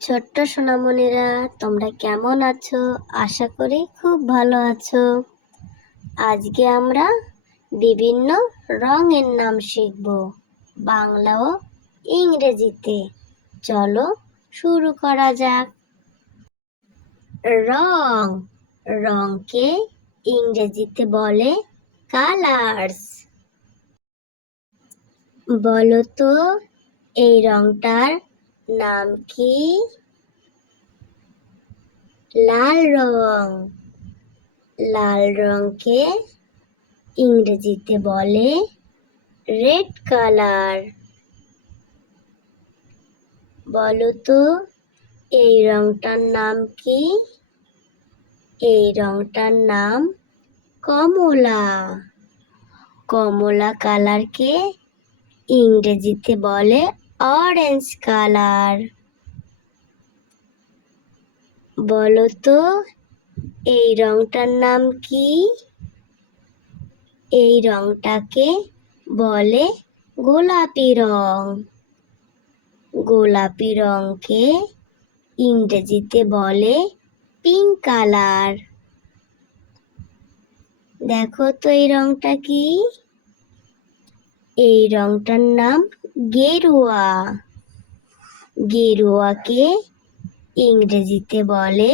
ছোট্ট সোনামণিরা, তোমরা কেমন আছো? আশা করি খুব ভালো আছো। আজকে আমরা বিভিন্ন রঙের নাম শিখব। বাংলা ও ইংরেজিতে। চলো শুরু করা যাক। রং। রংকে ইংরেজিতে বলে কালার্স। বলো তো, এই রংটার নাম কি লাল রং। লাল রংকে ইংরেজিতে বলে রেড কালার। বলো তো এই রংটার নাম কি? এই রংটার নাম কমলা। কমলা কালারকে ইংরেজিতে বলে অরেঞ্জ কালার বলো তো, এই রংটার নাম কি? এই রংটাকে বলে গোলাপি রং। গোলাপি রংকে ইংরেজিতে বলে পিঙ্ক কালার দেখো তো এই রংটা কি? এই রংটার নাম গেরুয়া। গেরুয়াকে ইংরেজিতে বলে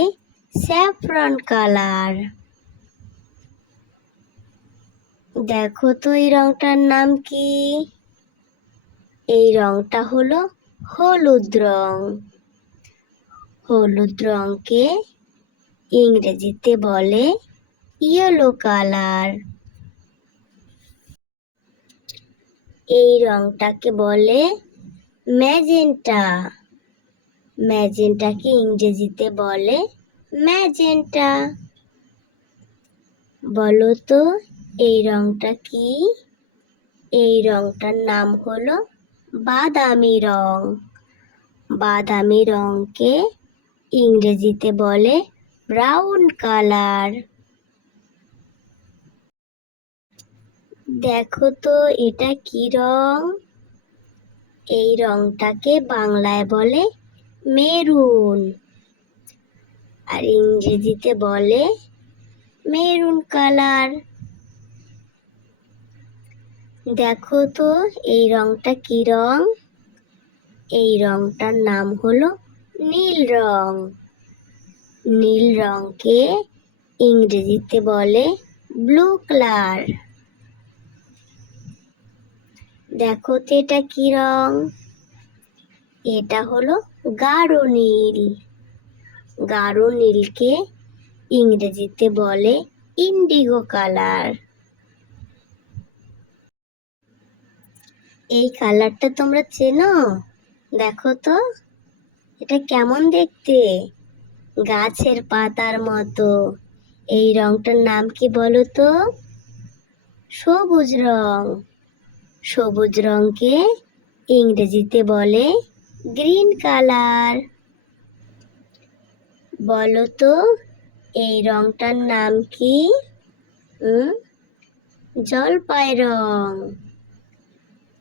স্যাফরন কালার। দেখো তো এই রংটার নাম কি? এই রংটা হলো হলুদ রং। হলুদ রংকে ইংরেজিতে বলে ইয়েলো কালার। এই রংটাকে বলে ম্যাজেন্টা। ম্যাজেন্টাকে ইংরেজিতে বলে ম্যাজেন্টা। বলো তো, এই রংটা কি? এই রংটার নাম হলো বাদামি রং। বাদামি রংকে ইংরেজিতে বলে ব্রাউন কালার। দেখো তো, এটা কি রং? এই রংটাকে বাংলায় বলে মেরুন। আর ইংরেজিতে বলে মেরুন কালার। দেখো তো, এই রংটা কি রং? এই রংটার নাম হলো নীল রং। নীল রংকে ইংরেজিতে বলে ব্লু কালার। দেখো তো এটা কি রং? এটা হলো গাঢ় নীল। গাঢ় নীলকে ইংরেজিতে বলে ইন্ডিগো কালার এই কালারটা তোমরা চেনো? দেখো তো। এটা কেমন দেখতে? গাছের পাতার মতো। এই রংটার নাম কি বলো তো? সবুজ রং। সবুজ রংকে ইংরেজিতে বলে গ্রিন কালার। বলো তো, এই রংটার নাম কি? জলপাই রং।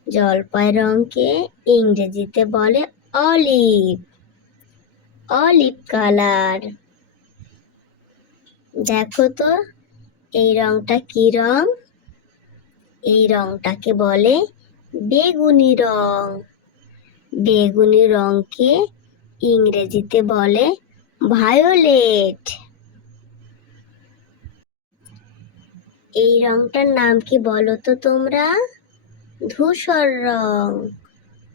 জলপাই রংকে ইংরেজিতে বলে অলিভ। Olive colour. দেখো তো, এই রংটা কি রং? এই রংটাকে বলে বেগুনি রং। বেগুনি রংকে ইংরেজিতে বলে ভায়োলেট। এই রংটার নাম কি বলো তো তোমরা? ধূসর রং।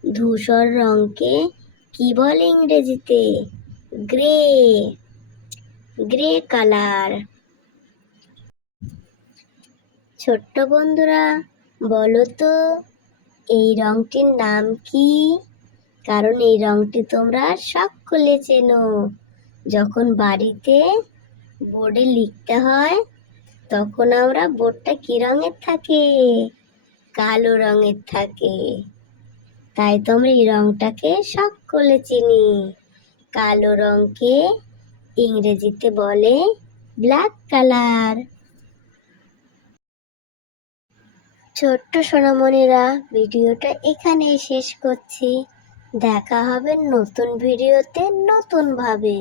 ধূসর রংকে কি বলে ইংরেজিতে? গ্রে। Grey colour. ছোট্ট বন্ধুরা বলো তো এই রংটির নাম কি? কারণ এই রংটি তোমরা সকলে চেনো। যখন বাড়িতে বোর্ডে লিখতে হয়, তখন আমরা বোর্ডটা কি রঙের থাকে? কালো রঙের থাকে। তাই তোমরা এই রংটাকে সকলে চিনি। কালো রংকে ইংরেজিতে বলে ব্ল্যাক কালার। ছোট্ট সোনামণিরা ভিডিওটা এখানেই শেষ করছি। দেখা হবে নতুন ভিডিওতে নতুনভাবে।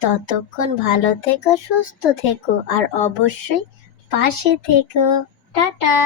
ততক্ষণ ভালো থেকো, সুস্থ থেকো, আর অবশ্যই পাশে থেকো। টাটা!